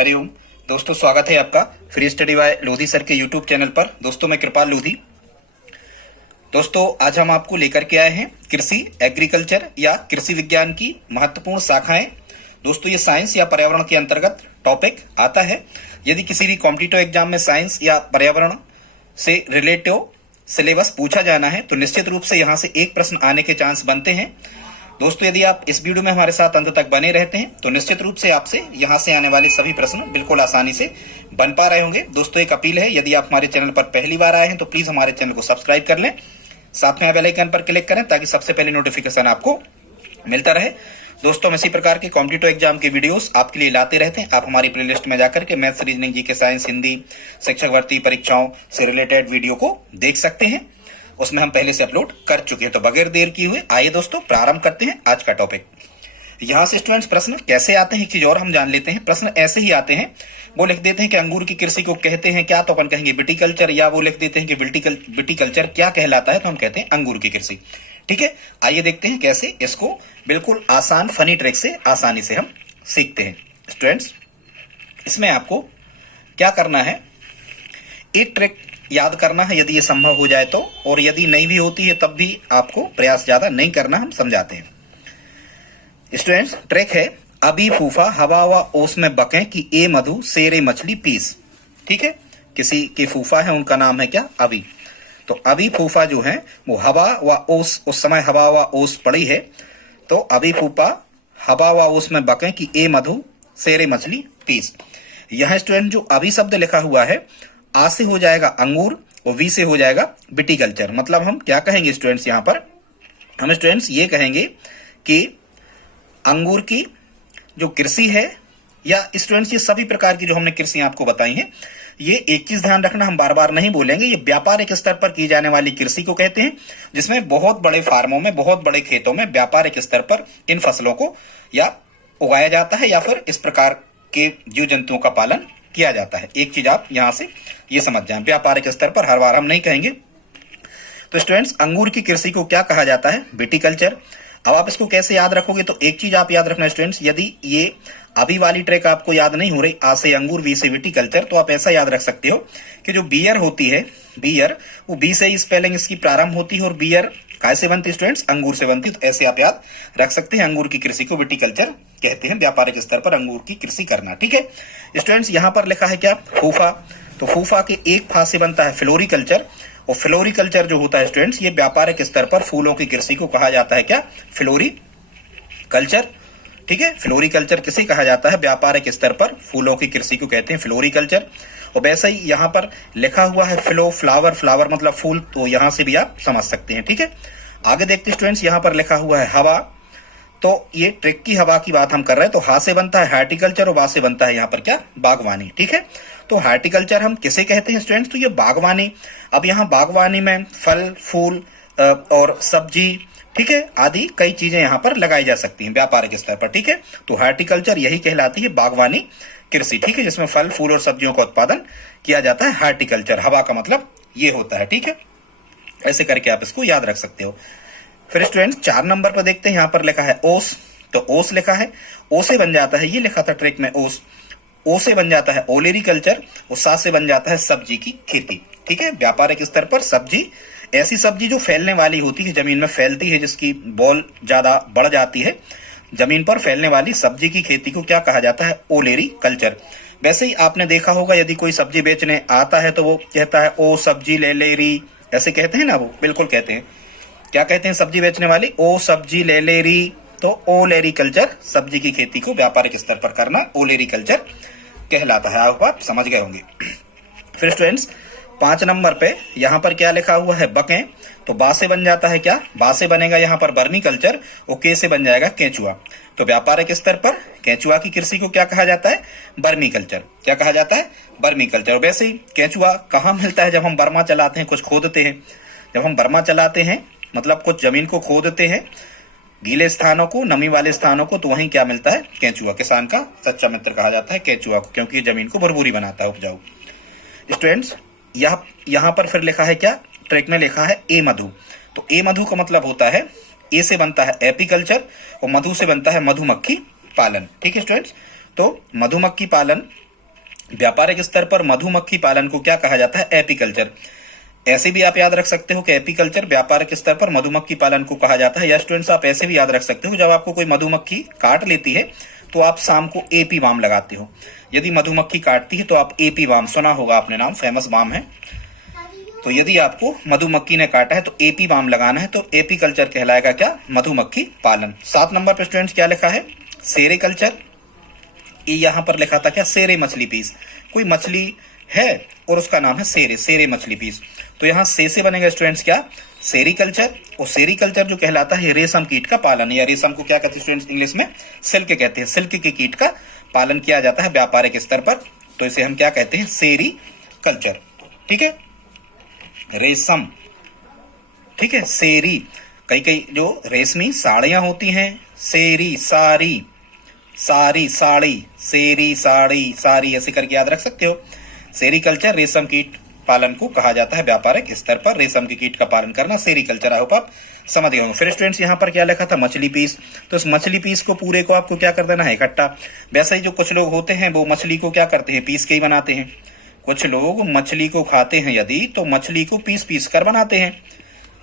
हरिओम दोस्तों, स्वागत है आपका free study bye Lodhi sir के यूट्यूब चैनल पर। दोस्तों मैं कृपाल लोधी। दोस्तों आज हम आपको लेकर के आए हैं कृषि एग्रीकल्चर या कृषि विज्ञान की महत्वपूर्ण शाखाएं। दोस्तों ये साइंस या पर्यावरण के अंतर्गत टॉपिक आता है। यदि किसी भी कॉम्पिटिटिव एग्जाम में साइंस या पर्यावरण से रिलेटिव सिलेबस पूछा जाना है तो निश्चित रूप से यहाँ से एक प्रश्न आने के चांस बनते हैं। दोस्तों यदि आप इस वीडियो में हमारे साथ अंत तक बने रहते हैं तो निश्चित रूप से आपसे यहाँ से आने वाले सभी प्रश्न बिल्कुल आसानी से बन पा रहे होंगे। दोस्तों एक अपील है, यदि आप हमारे चैनल पर पहली बार आए हैं तो प्लीज हमारे चैनल को सब्सक्राइब कर लें, साथ में बेल आइकन पर क्लिक करें ताकि सबसे पहले नोटिफिकेशन आपको मिलता रहे। दोस्तों हम इसी प्रकार के कॉम्पिटिटिव एग्जाम के वीडियोस आपके लिए लाते रहते हैं। आप हमारी प्लेलिस्ट में जाकर के maths, reasoning, GK, science, Hindi, शिक्षक भर्ती परीक्षाओं से रिलेटेड वीडियो को देख सकते हैं। उसमें हम पहले से अपलोड कर चुके हैं। तो बगैर देर किए हुए आइए दोस्तों प्रारंभ करते हैं आज का टॉपिक। यहाँ से स्टूडेंट्स प्रश्न कैसे आते हैं एक चीज और हम जान लेते हैं। प्रश्न ऐसे ही आते हैं, वो लिख देते हैं कि अंगूर की कृषि को कहते हैं क्या, तो अपन कहेंगे विटीकल्चर, या वो लिख देते हैं कि विटीकल्चर क्या कहलाता है तो हम कहते हैं अंगूर की कृषि। ठीक है, आइए देखते हैं कैसे इसको बिल्कुल आसान फनी ट्रिक से आसानी से हम सीखते हैं। स्टूडेंट्स इसमें आपको क्या करना है, एक ट्रिक याद करना है यदि ये संभव हो जाए तो, और यदि नहीं भी होती है तब भी आपको प्रयास ज्यादा नहीं करना, हम समझाते हैं। स्टूडेंट्स ट्रिक है, अभी फूफा हवा व ओस में बकें कि ए मधु शेरे मछली पीस। ठीक है, किसी के फूफा है, उनका नाम है क्या, अभी। तो अभी फूफा जो है वो हवा व ओस, उस समय हवा व ओस पड़ी है, तो अभी फूफा हवा व ओस में बकें कि ए मधु शेरे मछली पीस। यह स्टूडेंट जो अभी शब्द लिखा हुआ है, आ से हो जाएगा अंगूर और वी से हो जाएगा विटीकल्चर। मतलब हम क्या कहेंगे स्टूडेंट्स, यहां पर हम स्टूडेंट्स ये कहेंगे कि अंगूर की जो कृषि है, या स्टूडेंट्स ये सभी प्रकार की जो हमने कृषि आपको बताई है, ये एक चीज ध्यान रखना, हम बार बार नहीं बोलेंगे, ये व्यापारिक स्तर पर की जाने वाली कृषि को कहते हैं, जिसमें बहुत बड़े फार्मों में, बहुत बड़े खेतों में व्यापारिक स्तर पर इन फसलों को या उगाया जाता है या फिर इस प्रकार के जीव जंतुओं का पालन किया जाता है। एक चीज आप यहां से ये समझ जाएं, व्यापारिक स्तर पर हर बार हम नहीं कहेंगे। तो स्टूडेंट्स अंगूर की कृषि को क्या कहा जाता है, विटीकल्चर। अब आप इसको कैसे याद रखोगे, तो एक चीज आप याद रखना स्टूडेंट्स, यदि ये अभी वाली ट्रिक आपको याद नहीं हो रही, आ से अंगूर वी से विटीकल्चर, तो आप ऐसा याद रख सकते हो कि जो बियर होती है, बियर, वो बी से ही स्पेलिंग इसकी प्रारंभ होती है, और बियर कैसे बनती स्टूडेंट्स, अंगूर से बनती। तो ऐसे आप याद रख सकते हैं, अंगूर की कृषि को विटीकल्चर कहते हैं, व्यापारिक स्तर पर अंगूर की कृषि करना। ठीक है स्टूडेंट्स, यहां पर लिखा है क्या, फूफा, तो फूफा के एक फा से बनता है फ्लोरिकल्चर, और फ्लोरिकल्चर जो होता है स्टूडेंट्स, ये व्यापारिक स्तर पर फूलों की कृषि को कहा जाता है क्या, फ्लोरिकल्चर। ठीक है, फ्लोरिकल्चर किसे कहा जाता है, व्यापारिक स्तर पर फूलों की कृषि को कहते हैं फ्लोरिकल्चर। और वैसे ही यहां पर लिखा हुआ है फ्लो, फ्लावर, फ्लावर मतलब फूल, तो यहां से भी आप समझ सकते हैं। ठीक है, आगे देखते स्टूडेंट्स, यहां पर लिखा हुआ है हवा, तो ये ट्रिक की हवा की बात हम कर रहे हैं, तो हा से बनता है हार्टिकल्चर और बा से बनता है यहाँ पर क्या, बागवानी। ठीक है, तो हार्टिकल्चर हम किसे कहते हैं स्टूडेंट्स, तो ये बागवानी। अब यहाँ बागवानी में फल, फूल और सब्जी, ठीक है, आदि कई चीजें यहाँ पर लगाई जा सकती हैं व्यापारिक स्तर पर। ठीक है, तो हार्टिकल्चर यही कहलाती है बागवानी कृषि। ठीक है, जिसमें फल, फूल और सब्जियों का उत्पादन किया जाता है, हार्टिकल्चर। हवा का मतलब ये होता है। ठीक है, ऐसे करके आप इसको याद रख सकते हो। फिर स्टूडेंट्स 4 नंबर पर देखते हैं, यहां पर लिखा है ओस, तो ओस लिखा है, ओ से बन जाता है, ये लिखा था ट्रिक में ओस, ओ से बन जाता है ओलेरिकल्चर, और सा से बन जाता है सब्जी की खेती। ठीक है, व्यापारिक स्तर पर सब्जी, ऐसी सब्जी जो फैलने वाली होती है, जमीन में फैलती है, जिसकी बॉल ज्यादा बढ़ जाती है, जमीन पर फैलने वाली सब्जी की खेती को क्या कहा जाता है, ओलेरिकल्चर। वैसे ही आपने देखा होगा, यदि कोई सब्जी बेचने आता है तो वो कहता है ओ सब्जी ले ले री, ऐसे कहते हैं ना, वो बिल्कुल कहते हैं। क्या कहते हैं सब्जी बेचने वाली, ओ सब्जी ले ले री, तो ओलेरिकल्चर, सब्जी की खेती को व्यापारिक स्तर पर करना ओलेरिकल्चर कहलाता है। आप समझ गए होंगे। फिर स्टूडेंट्स 5 नंबर पे यहां पर क्या लिखा हुआ है, बकें, तो बा से बन जाता है क्या, बा से बनेगा यहां पर वर्मीकल्चर, और के से बन जाएगा केंचुआ। तो व्यापारिक स्तर पर केंचुआ की कृषि को क्या कहा जाता है, वर्मीकल्चर। क्या कहा जाता है, वर्मीकल्चर। वैसे ही केंचुआ कहाँ मिलता है, जब हम बर्मा चलाते हैं, कुछ खोदते हैं, जब हम बर्मा चलाते हैं मतलब कुछ जमीन को खोदते हैं, गीले स्थानों को, नमी वाले स्थानों को, तो वहीं क्या मिलता है, केंचुआ। किसान का सच्चा मित्र कहा जाता है केंचुआ को, क्योंकि ये जमीन को भुरभुरी बनाता है, उपजाऊ। स्टूडेंट्स यहां पर फिर लिखा है क्या, ट्रिक में लिखा है ए मधु, तो ए मधु का मतलब होता है, ए से बनता है एपीकल्चर और मधु से बनता है मधुमक्खी पालन। ठीक है स्टूडेंट्स, तो मधुमक्खी पालन व्यापारिक स्तर पर मधुमक्खी पालन को क्या कहा जाता है? एपीकल्चर। ऐसे भी आप याद रख सकते हो कि एपीकल्चर व्यापारिक स्तर पर मधुमक्खी पालन को कहा जाता है। या स्टूडेंट्स आप ऐसे भी याद रख सकते हो, जब आपको कोई मधुमक्खी काट लेती है तो आप शाम को एपी बाम लगाते हो। यदि मधुमक्खी काटती है तो आप एपी बाम, सुना होगा आपने नाम, फेमस बाम है। तो यदि आपको मधुमक्खी ने काटा है तो एपी बाम लगाना है, तो एपीकल्चर कहलाएगा क्या? मधुमक्खी पालन। 7 नंबर पर स्टूडेंट्स क्या लिखा है? सेरिकल्चर। यहां पर लिखा था क्या? सेरे मछली पीस। कोई मछली है और उसका नाम है सेरे, सेरे मछली पीस। तो यहाँ से बनेगा स्टूडेंट्स क्या? सेरिकल्चर। और सेरिकल्चर जो कहलाता है रेशम कीट का पालन, या रेशम को क्या कहते हैं स्टूडेंट्स इंग्लिश में? सिल्क कहते हैं। सिल्क के कीट का पालन किया जाता है व्यापारिक स्तर पर, तो इसे हम क्या कहते हैं? सेरिकल्चर। ठीक है, रेशम, ठीक है, सेरी। कई कई जो रेशमी साड़ियां होती हैं, सेरी, सारी, सारी, साड़ी, सेरी, साड़ी, सारी, ऐसे करके याद रख सकते हो। सेरिकल्चर रेशम कीट पालन को कहा जाता है व्यापारिक स्तर पर, रेशम के कीट का पालन करना सेरिकल्चर। आई होप आप समझ गए होंगे। फिर स्टूडेंट्स यहाँ पर क्या लिखा था? मछली पीस। तो इस मछली पीस को पूरे को आपको क्या कर देना है? इकट्ठा। वैसे ही जो कुछ लोग होते हैं वो मछली को क्या करते हैं? पीस के ही बनाते हैं। कुछ लोग मछली को खाते हैं यदि, तो मछली को पीस पीस कर बनाते हैं।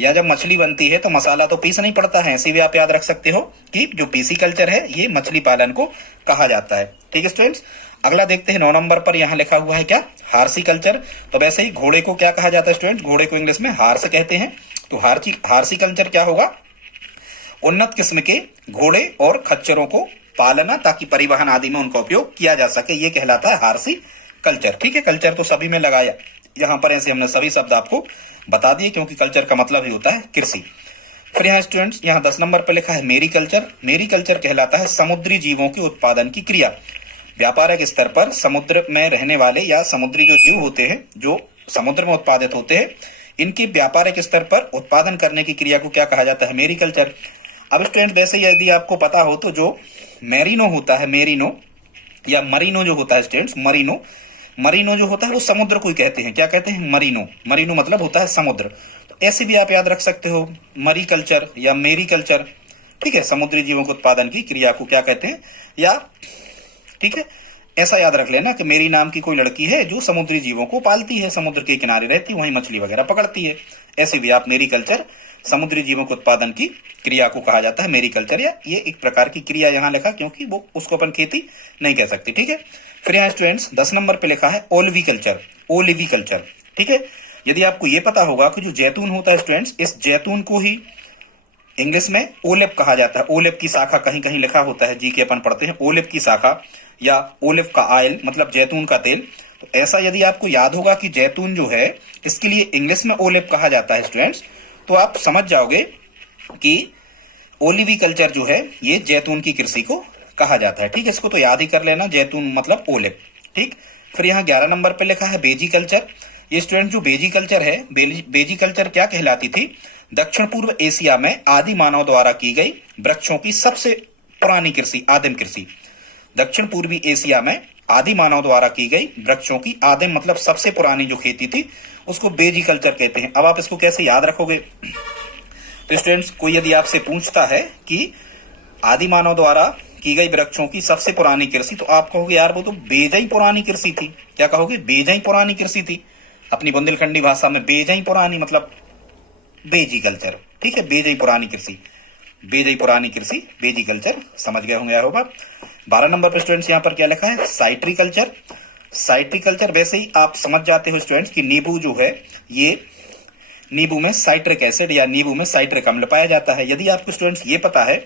या जब मछली बनती है तो मसाला तो पीस नहीं पड़ता है। ऐसे भी आप याद रख सकते हो कि जो पीसी कल्चर है ये मछली पालन को कहा जाता है। ठीक है स्टूडेंट्स, अगला देखते हैं 9 नंबर पर। यहाँ लिखा हुआ है क्या? हार्सिकल्चर। तो वैसे ही घोड़े को क्या कहा जाता है स्टूडेंट? घोड़े को इंग्लिश में हार्स कहते हैं। तो हार्सिकल्चर क्या होगा? उन्नत किस्म के घोड़े और खच्चरों को पालना ताकि परिवहन आदि में उनका उपयोग किया जा सके, ये कहलाता है हार्सिकल्चर। ठीक है, कल्चर तो सभी में लगाया, यहाँ पर ऐसे हमने सभी शब्द आपको बता दिए, क्योंकि कल्चर का मतलब ही होता है कृषि। फिर यहाँ स्टूडेंट्स यहाँ 10 नंबर पर लिखा है मेरीकल्चर। मेरीकल्चर कहलाता है समुद्री जीवों के उत्पादन की क्रिया। व्यापारिक स्तर पर समुद्र में रहने वाले या समुद्री जो जीव होते हैं, जो समुद्र में उत्पादित होते हैं, इनकी व्यापारिक स्तर पर उत्पादन करने की क्रिया को क्या कहा जाता है? मेरीकल्चर। अब स्टूडेंट वैसे यदि आपको पता हो तो जो मेरीनो होता है, मेरीनो या मरीनो जो होता है स्टूडेंट्स, मरीनो, मरीनो जो होता है वो समुद्र को ही कहते हैं। क्या कहते हैं? मरीनो। मरीनो मतलब होता है समुद्र। तो ऐसे भी आप याद रख सकते हो, मरीकल्चर या मेरीकल्चर। ठीक है, समुद्री जीवों के उत्पादन की क्रिया को क्या कहते हैं? या ठीक है, ऐसा याद रख लेना कि मेरी नाम की कोई लड़की है जो समुद्री जीवों को पालती है, समुद्र के किनारे रहती है, वहीं मछली वगैरह पकड़ती है। ऐसे भी आप मेरीकल्चर, समुद्री जीवों के उत्पादन की क्रिया को कहा जाता है मेरीकल्चर, या ये एक प्रकार की क्रिया यहाँ लिखा क्योंकि वो उसको अपन खेती नहीं कह सकती। ठीक है, फिर यहाँ स्टूडेंट्स 10 नंबर पे लिखा है ओलिविकल्चर। ओलिविकल्चर, ठीक है, यदि आपको ये पता होगा कि जो जैतून होता है स्टूडेंट्स, इस जैतून को ही इंग्लिश में ओलिव कहा जाता है। ओलिव की शाखा कहीं कहीं लिखा होता है, जी के अपन पढ़ते हैं, ओलिव की शाखा या ओलिव का ऑयल मतलब जैतून का तेल। तो ऐसा यदि आपको याद होगा कि जैतून जो है इसके लिए इंग्लिश में ओलिव कहा जाता है स्टूडेंट्स, तो आप समझ जाओगे कि ओलिविकल्चर जो है ये जैतून की कृषि को कहा जाता है। ठीक है, इसको तो याद ही कर लेना, जैतून मतलब ओलिव। ठीक, फिर यहाँ 11 नंबर पे लिखा है बेजीकल्चर। ये स्टूडेंट जो बेजीकल्चर है, बेजीकल्चर क्या कहलाती थी? दक्षिण पूर्व एशिया में आदि मानव द्वारा की गई वृक्षों की सबसे पुरानी कृषि, आदिम कृषि। दक्षिण पूर्वी एशिया में आदि मानव द्वारा की गई वृक्षों की आदिम मतलब सबसे पुरानी जो खेती थी उसको बेजीकल्चर कहते हैं। अब आप इसको कैसे याद रखोगे? तो स्टूडेंट्स कोई यदि आपसे पूछता है कि आदि मानव द्वारा की गई वृक्षों की सबसे पुरानी कृषि, तो आप कहोगे यार वो तो बेजई पुरानी कृषि थी। क्या कहोगे? बेजई पुरानी कृषि थी। अपनी बुंदेलखंडी भाषा में बेजई पुरानी मतलब बेजीकल्चर। ठीक है, बेजई पुरानी कृषि, बेजई पुरानी कृषि, बेजीकल्चर, समझ गए होंगे होगा। 12 नंबर पर स्टूडेंट्स यहाँ पर क्या लिखा है? साइट्रिकल्चर। साइट्रिकल्चर वैसे ही आप समझ जाते हो स्टूडेंट्स कि नींबू जो है ये नींबू में साइट्रिक एसिड या नींबू में साइट्रिक अम्ल पाया जाता है। यदि आपको स्टूडेंट्स ये पता है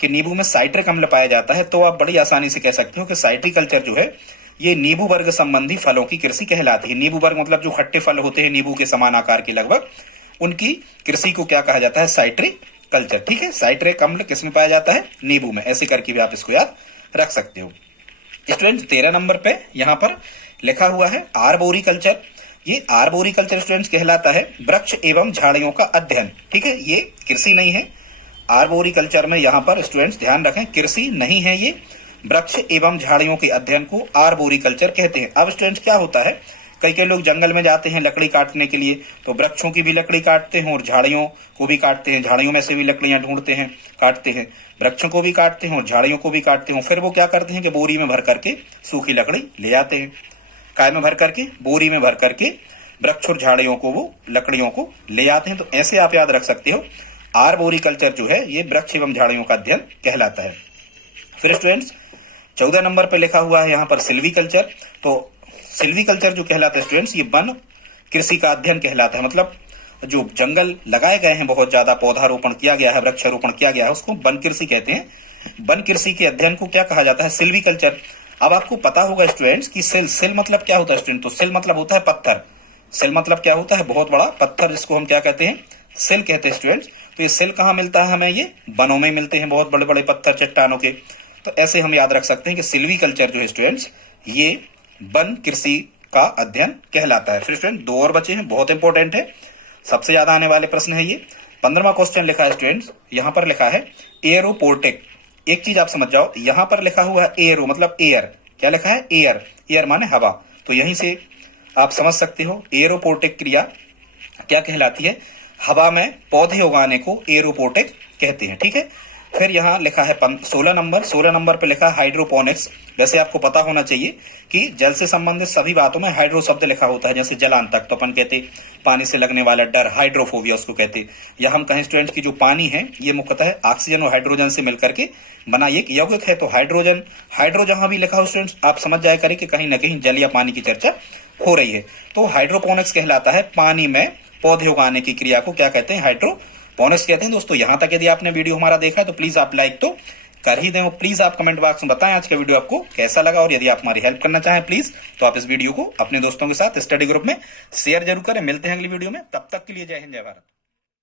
कि नींबू में साइट्रिक अम्ल पाया जाता है तो आप बड़ी आसानी से कह सकते हो कि साइट्रिकल्चर जो है ये नींबू वर्ग संबंधी फलों की कृषि कहलाती है। नींबू वर्ग मतलब जो खट्टे फल होते हैं नींबू के समान आकार के लगभग, उनकी कृषि को क्या कहा जाता है? साइट्रिकल्चर। ठीक है, साइट्रिक अम्ल किस में पाया जाता है? नींबू में। ऐसे करके भी आप इसको याद रख सकते हो। स्टूडेंट्स 13 नंबर पे यहाँ पर लिखा हुआ है आर्बोरिकल्चर। ये आर्बोरिकल्चर स्टूडेंट्स कहलाता है वृक्ष एवं झाड़ियों का अध्ययन। ठीक है, ये कृषि नहीं है। आर्बोरिकल्चर में यहाँ पर स्टूडेंट्स ध्यान रखें, कृषि नहीं है ये, वृक्ष एवं झाड़ियों के अध्ययन को आर्बोरिकल्चर कहते हैं। अब स्टूडेंट्स क्या होता है, कई कई लोग जंगल में जाते हैं लकड़ी काटने के लिए, तो वृक्षों की भी लकड़ी काटते हैं और झाड़ियों को भी काटते हैं, झाड़ियों में से भी लकड़ियां ढूंढते हैं, काटते हैं, वृक्षों को भी काटते हैं और झाड़ियों को भी काटते हैं। फिर वो क्या करते हैं कि बोरी में भर करके सूखी लकड़ी ले आते हैं। काय में भर करके, बोरी में भर करके वृक्ष और झाड़ियों को, वो लकड़ियों को ले आते हैं। तो ऐसे आप याद रख सकते हो, आर्बोरिकल्चर जो है ये वृक्ष एवं झाड़ियों का अध्ययन कहलाता है। फिर स्टूडेंट्स 14 नंबर पे लिखा हुआ है यहाँ पर सिल्वीकल्चर। तो सिल्वीकल्चर जो कहलाता है स्टूडेंट्स, ये वन कृषि का अध्ययन कहलाता है। मतलब जो जंगल लगाए गए हैं, बहुत ज्यादा पौधारोपण किया गया है, वृक्षारोपण किया गया है, उसको वन कृषि कहते हैं। वन कृषि के अध्ययन को क्या कहा जाता है? सिल्वीकल्चर। अब आपको पता होगा स्टूडेंट्स कि सेल मतलब क्या होता है स्टूडेंट? तो सेल मतलब होता है पत्थर। सेल मतलब क्या होता है? बहुत बड़ा पत्थर, जिसको हम क्या कहते हैं? सेल कहते हैं स्टूडेंट्स। तो ये सेल कहाँ मिलता है हमें? ये वनों में मिलते हैं, बहुत बड़े बड़े पत्थर चट्टानों के। तो ऐसे हम याद रख सकते हैं कि सिल्वीकल्चर जो है स्टूडेंट्स, ये वन कृषि का अध्ययन कहलाता है। फिर स्टूडेंट 2 और बचे हैं, बहुत इंपॉर्टेंट है, सबसे ज्यादा आने वाले प्रश्न है ये। 15वां क्वेश्चन लिखा है स्टूडेंट्स, यहाँ पर लिखा है एयरोपोर्टिक। एक चीज आप समझ जाओ, यहाँ पर लिखा हुआ है एयरो मतलब एयर। क्या लिखा है? एयर। एयर माने हवा। तो यहीं से आप समझ सकते हो एयरोपोर्टिक क्रिया क्या कहलाती है। हवा में पौधे उगाने को एयरोपोर्टिक कहते हैं। ठीक है। फिर यहाँ लिखा है 16 नंबर पे लिखा है हाइड्रोपोनिक्स। वैसे आपको पता होना चाहिए कि जल से संबंधित सभी बातों में हाइड्रो शब्द लिखा होता है। जैसे जलांतक तो अपन कहते पानी से लगने वाला डर, हाइड्रोफोबिया उसको कहते। या हम कहें स्टूडेंट की जो पानी है ये मुख्यतः ऑक्सीजन और हाइड्रोजन से मिलकर के बना एक यौगिक है। तो हाइड्रोजन, हाइड्रो जहां भी लिखा हो स्टूडेंट्स, आप समझ जाया करें कि कहीं ना कहीं जल या पानी की चर्चा हो रही है। तो हाइड्रोपोनिक्स कहलाता है पानी में पौधे उगाने की क्रिया को क्या कहते हैं? हाइड्रोपोनिक्स कहते हैं। दोस्तों यहां तक यदि आपने वीडियो हमारा देखा है तो प्लीज आप लाइक तो कर ही दें। और प्लीज आप कमेंट बॉक्स में बताएं आज का वीडियो आपको कैसा लगा। और यदि आप हमारी हेल्प करना चाहें प्लीज तो आप इस वीडियो को अपने दोस्तों के साथ स्टडी ग्रुप में शेयर जरूर करें। मिलते हैं अगली वीडियो में, तब तक के लिए जय हिंद जय भारत।